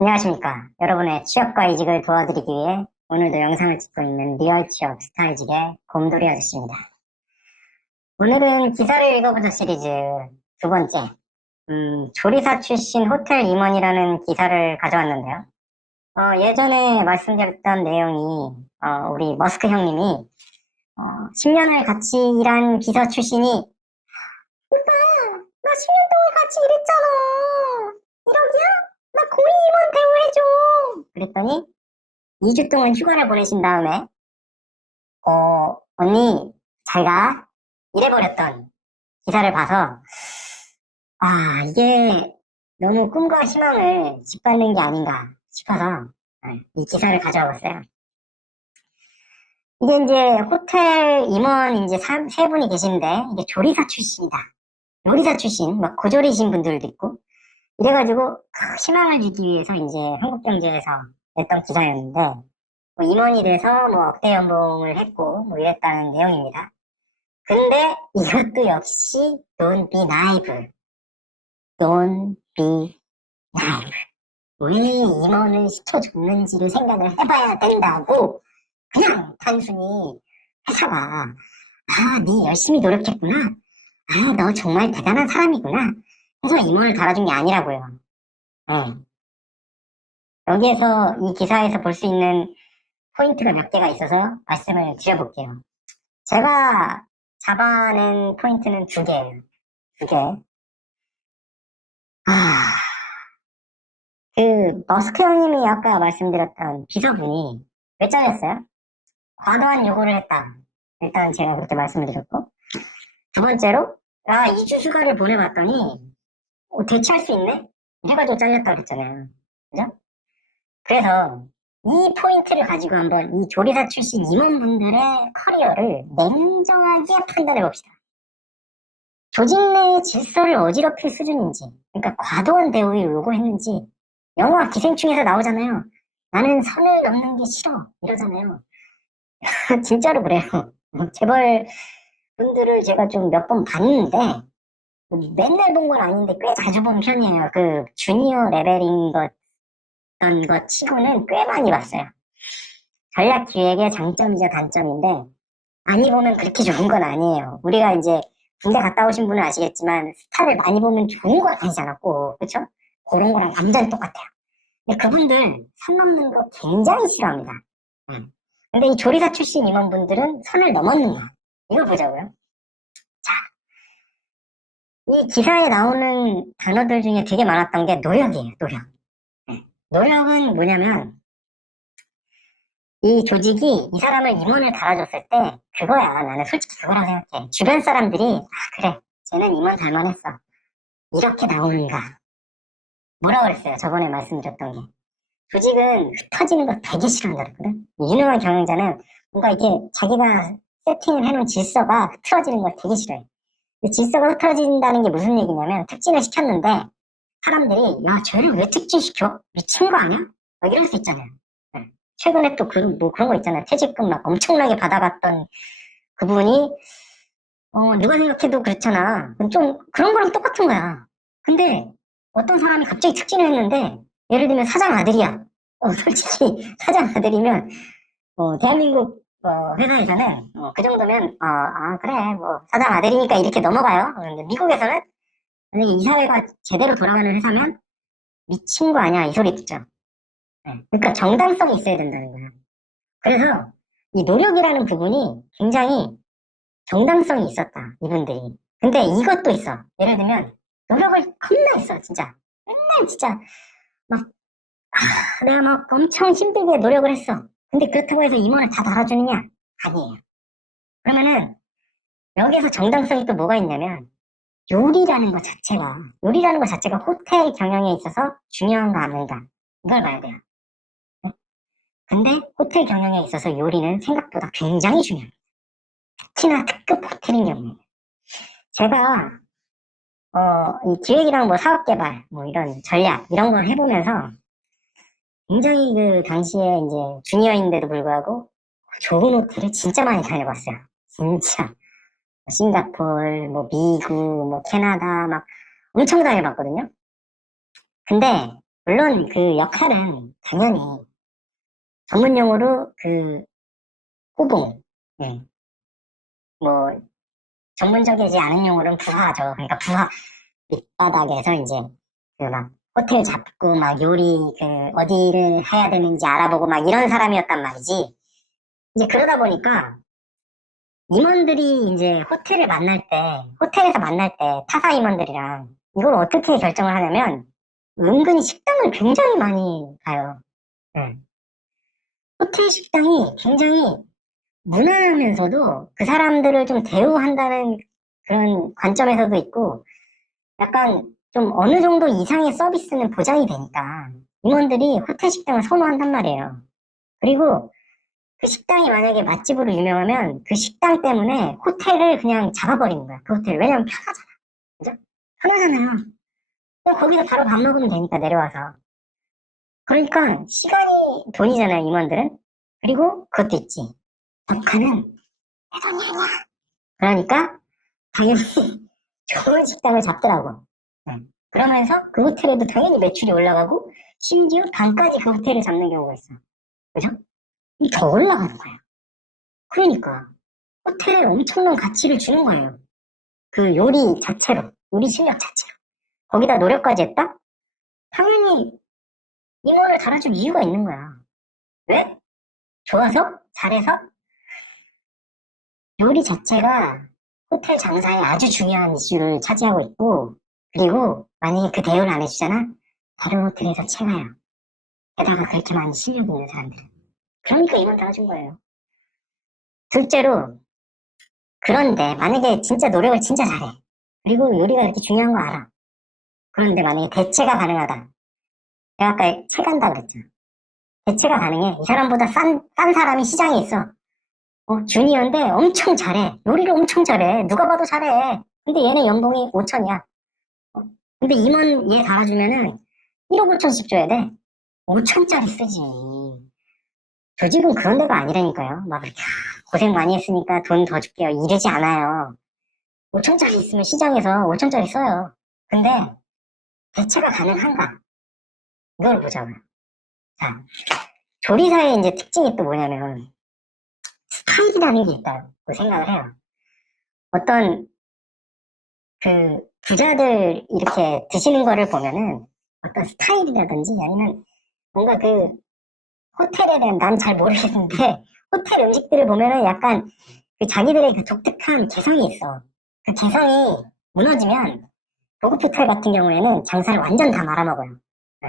안녕하십니까. 여러분의 취업과 이직을 도와드리기 위해 오늘도 영상을 찍고 있는 리얼 취업 스타일직의 곰돌이 아저씨입니다. 오늘은 기사를 읽어보자 시리즈 두 번째, 음, 조리사 출신 호텔 임원이라는 기사를 가져왔는데요. 어, 예전에 말씀드렸던 내용이, 어, 우리 머스크 형님이, 어, 10년을 같이 일한 기사 출신이, 오빠, 나 10년 동안 같이 일했잖아. 1억이야? 나 고위임원 대우해줘. 그랬더니 2주 동안 휴가를 보내신 다음에 어 언니 잘가 이래버렸던 기사를 봐서 아 이게 너무 꿈과 희망을 짓밟는 게 아닌가 싶어서 네, 이 기사를 가져와 봤어요. 이게 이제 호텔 임원 이제 사- 세 분이 계신데 이게 조리사 출신이다. 요리사 출신, 막 고졸이신 분들도 있고 이래가지고 그 희망을 주기 위해서 이제 한국경제에서 냈던 기사였는데 뭐 임원이 돼서 뭐 억대 연봉을 했고 뭐 이랬다는 내용입니다. 근데 이것도 역시 don't be naive. don't be naive. 왜 임원을 시켜줬는지를 생각을 해봐야 된다고 그냥 단순히 회사가 아, 네 열심히 노력했구나. 아, 너 정말 대단한 사람이구나. 해서 임원을 달아준 게 아니라고요. 예. 여기에서 이 기사에서 볼 수 있는 포인트가 몇 개가 있어서 말씀을 드려볼게요. 제가 잡아낸 포인트는 두 개예요. 두 개. 아, 그 머스크 형님이 아까 말씀드렸던 비서분이 왜 잘렸어요? 과도한 요구를 했다. 일단 제가 그렇게 말씀을 드렸고 두 번째로 아 2주 휴가를 보내봤더니 어, 대체할 수 있네? 이래가지고 잘렸다고 그랬잖아요. 그죠? 그래서 이 포인트를 가지고 한번 이 조리사 출신 임원분들의 커리어를 냉정하게 판단해 봅시다. 조직 내 질서를 어지럽힐 수준인지, 그러니까 과도한 대우를 요구했는지, 영화 기생충에서 나오잖아요. 나는 선을 넘는 게 싫어. 이러잖아요. 진짜로 그래요. 재벌 분들을 제가 좀 몇 번 봤는데, 뭐 맨날 본 건 아닌데 꽤 자주 본 편이에요. 그 주니어 레벨인 것던 것 치고는 꽤 많이 봤어요. 전략 기획의 장점이자 단점인데 많이 보면 그렇게 좋은 건 아니에요. 우리가 이제 군대 갔다 오신 분은 아시겠지만 스타를 많이 보면 좋은 건 아니잖아, 꼭. 그쵸? 그런 거랑 완전 똑같아요. 근데 그분들 선 넘는 거 굉장히 싫어합니다. 음. 근데 이 조리사 출신 임원분들은 선을 넘었느냐? 이걸 보자고요. 이 기사에 나오는 단어들 중에 되게 많았던 게 노력이에요, 노력. 네. 노력은 뭐냐면, 이 조직이 이 사람을 임원을 달아줬을 때, 그거야. 나는 솔직히 그거라고 생각해. 주변 사람들이, 아, 그래. 쟤는 임원 달만했어. 이렇게 나오는가. 뭐라 그랬어요? 저번에 말씀드렸던 게. 조직은 흩어지는 거 되게 싫어한다 그랬거든? 유능한 경영자는 뭔가 이게 자기가 세팅을 해놓은 질서가 흐트러지는 걸 되게 싫어해. 그 질서가 흐트러진다는 게 무슨 얘기냐면 특진을 시켰는데 사람들이 야 쟤를 왜 특진시켜? 미친 거 아니야? 막 이럴 수 있잖아요. 네. 최근에 또 그, 뭐 그런 거 있잖아요. 퇴직금 막 엄청나게 받아갔던 그분이 어 누가 생각해도 그렇잖아. 좀 그런 거랑 똑같은 거야. 근데 어떤 사람이 갑자기 특진을 했는데 예를 들면 사장 아들이야. 어, 솔직히 사장 아들이면 어, 대한민국 어, 회사에서는 어, 그 정도면 어, 아 그래 뭐 사장 아들이니까 이렇게 넘어가요. 그런데 미국에서는 이 사회가 제대로 돌아가는 회사면 미친 거 아니야 이 소리 듣죠. 네, 그러니까 정당성이 있어야 된다는 거야. 그래서 이 노력이라는 부분이 굉장히 정당성이 있었다 이분들이. 근데 이것도 있어. 예를 들면 노력을 겁나 했어 진짜. 맨날 진짜 막 아, 내가 막 엄청 힘들게 노력을 했어. 근데 그렇다고 해서 임원을 다 달아주느냐? 아니에요. 그러면은 여기에서 정당성이 또 뭐가 있냐면 요리라는 것 자체가 요리라는 것 자체가 호텔 경영에 있어서 중요한가 아닌가 이걸 봐야 돼요. 네? 근데 호텔 경영에 있어서 요리는 생각보다 굉장히 중요합니다. 특히나 특급 호텔인 경우에 제가 어, 이 기획이랑 뭐 사업 개발 뭐 이런 전략 이런 걸 해보면서 굉장히 그 당시에 이제 주니어인데도 불구하고 좋은 호텔을 진짜 많이 다녀봤어요. 진짜. 싱가폴, 뭐 미국, 뭐 캐나다 막 엄청 다녀봤거든요. 근데 물론 그 역할은 당연히 전문 용어로 그 호봉, 예. 뭐 전문적이지 않은 용어로는 부하죠. 그러니까 부하 밑바닥에서 이제 그막 호텔 잡고 막 요리 그 어디를 해야 되는지 알아보고 막 이런 사람이었단 말이지. 이제 그러다 보니까 임원들이 이제 호텔을 만날 때, 호텔에서 만날 때 타사 임원들이랑 이걸 어떻게 결정을 하냐면 은근히 식당을 굉장히 많이 가요. 예. 호텔 식당이 굉장히 문화하면서도 그 사람들을 좀 대우한다는 그런 관점에서도 있고 약간 좀 어느 정도 이상의 서비스는 보장이 되니까 임원들이 호텔 식당을 선호한단 말이에요. 그리고 그 식당이 만약에 맛집으로 유명하면 그 식당 때문에 호텔을 그냥 잡아버리는 거야. 그 호텔. 왜냐면 편하잖아. 그죠? 편하잖아요. 그냥 거기서 바로 밥 먹으면 되니까 내려와서. 그러니까 시간이 돈이잖아요, 임원들은. 그리고 그것도 있지. 덕화는 내 돈이 아니야. 그러니까 당연히 좋은 식당을 잡더라고. 네. 그러면서 그 호텔에도 당연히 매출이 올라가고 심지어 반까지 그 호텔을 잡는 경우가 있어. 그죠? 이더 올라가는 거야. 그러니까 호텔에 엄청난 가치를 주는 거예요. 그 요리 자체로, 요리 실력 자체로. 거기다 노력까지 했다? 당연히 임원을 달아줄 이유가 있는 거야. 왜? 좋아서? 잘해서? 요리 자체가 호텔 장사에 아주 중요한 이슈를 차지하고 있고, 그리고 만약에 그 대우를 안 해주잖아? 다른 호텔에서 채가요. 게다가 그렇게 많이 실력 있는 사람들은. 그러니까 임원 달아준 거예요. 둘째로, 그런데 만약에 진짜 노력을 진짜 잘해. 그리고 요리가 이렇게 중요한 거 알아. 그런데 만약에 대체가 가능하다. 내가 아까 세 간다 그랬잖아. 대체가 가능해. 이 사람보다 싼, 싼 사람이 시장에 있어. 어, 주니어인데 엄청 잘해. 요리를 엄청 잘해. 누가 봐도 잘해. 근데 얘는 연봉이 5천이야. 어, 근데 임원 얘 달아주면은 1억 5천씩 줘야 돼. 5천짜리 쓰지. 조직은 그런 데가 아니라니까요. 막 그렇게 아, 고생 많이 했으니까 돈 더 줄게요. 이러지 않아요. 5천짜리 있으면 시장에서 5천짜리 써요. 근데 대체가 가능한가? 이걸 보자고요. 자, 조리사의 이제 특징이 또 뭐냐면 스타일이라는 게 있다고 생각을 해요. 어떤 그 부자들 이렇게 드시는 거를 보면은 어떤 스타일이라든지 아니면 뭔가 그 호텔에 대한 난 잘 모르겠는데 호텔 음식들을 보면은 약간 그 자기들의 그 독특한 개성이 있어. 그 개성이 무너지면 고급 호텔 같은 경우에는 장사를 완전 다 말아먹어요. 네.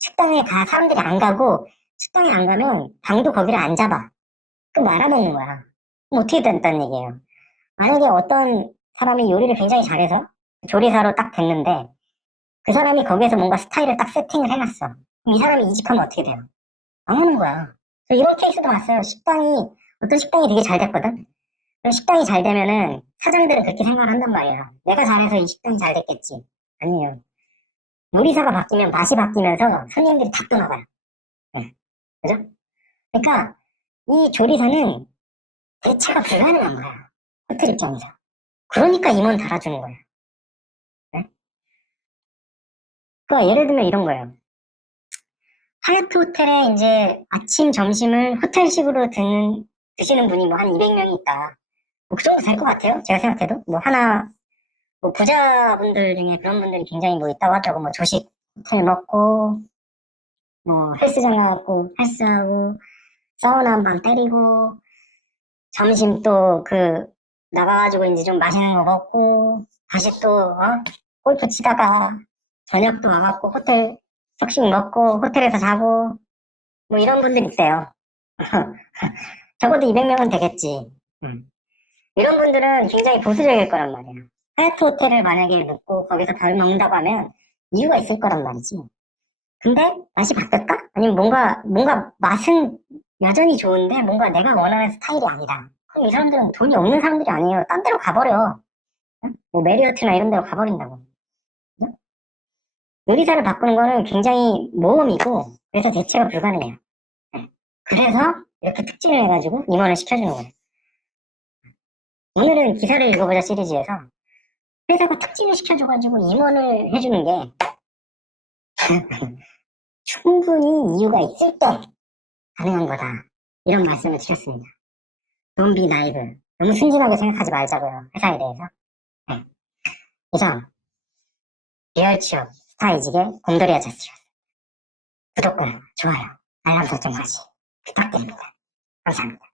식당에 가 사람들이 안 가고 식당에 안 가면 방도 거기를 안 잡아. 그 말아먹는 거야. 어떻게 된다는 얘기예요. 만약에 어떤 사람이 요리를 굉장히 잘해서 조리사로 딱 됐는데 그 사람이 거기에서 뭔가 스타일을 딱 세팅을 해놨어. 이 사람이 이직하면 어떻게 돼요? 망하는 거야. 이런 케이스도 봤어요. 식당이 어떤 식당이 되게 잘 됐거든. 그럼 식당이 잘 되면은 사장들은 그렇게 생각을 한단 말이야. 내가 잘해서 이 식당이 잘 됐겠지. 아니에요. 요리사가 바뀌면 맛이 바뀌면서 손님들이 다 떠나가요. 네. 그죠? 그러니까 이 조리사는 대체가 불가능한 거야. 호텔 입장에서. 그러니까 임원 달아주는 거야. 네? 그러니까 예를 들면 이런 거예요. 하얏트 호텔에 이제 아침, 점심을 호텔식으로 드는, 드시는 분이 뭐 한 200명이 있다. 뭐 그 정도 될 것 같아요. 제가 생각해도. 뭐 하나, 뭐 부자분들 중에 그런 분들이 굉장히 뭐 있다고 하더라고. 뭐 조식 호텔 먹고, 뭐 헬스장 가고 헬스하고, 사우나 한 방 때리고, 점심 또 그, 나가가지고 이제 좀 맛있는 거 먹고, 다시 또, 어? 골프 치다가, 저녁도 와갖고 호텔 석식 먹고, 호텔에서 자고, 뭐 이런 분들 있대요. 적어도 200명은 되겠지. 음. 이런 분들은 굉장히 보수적일 거란 말이야. 하얏트 호텔을 만약에 묵고 거기서 밥 먹는다고 하면 이유가 있을 거란 말이지. 근데 맛이 바뀌었다? 아니면 뭔가 뭔가 맛은 여전히 좋은데 뭔가 내가 원하는 스타일이 아니다. 이 사람들은 돈이 없는 사람들이 아니에요. 딴 데로 가버려. 응? 뭐 메리어트나 이런 데로 가버린다고. 응? 요리사를 바꾸는 거는 굉장히 모험이고 그래서 대체가 불가능해요. 네. 그래서 이렇게 특진을 해가지고 임원을 시켜주는 거예요. 오늘은 기사를 읽어보자 시리즈에서 회사가 특진을 시켜줘가지고 임원을 해주는 게 충분히 이유가 있을 때 가능한 거다. 이런 말씀을 드렸습니다. Be naive. 너무 순진하게 생각하지 말자고요. 회사에 대해서. 네. 그래서 리얼 취업 스타이직의 곰돌이 아저씨였습니다. 구독과 좋아요, 알람 설정까지 부탁드립니다. 감사합니다.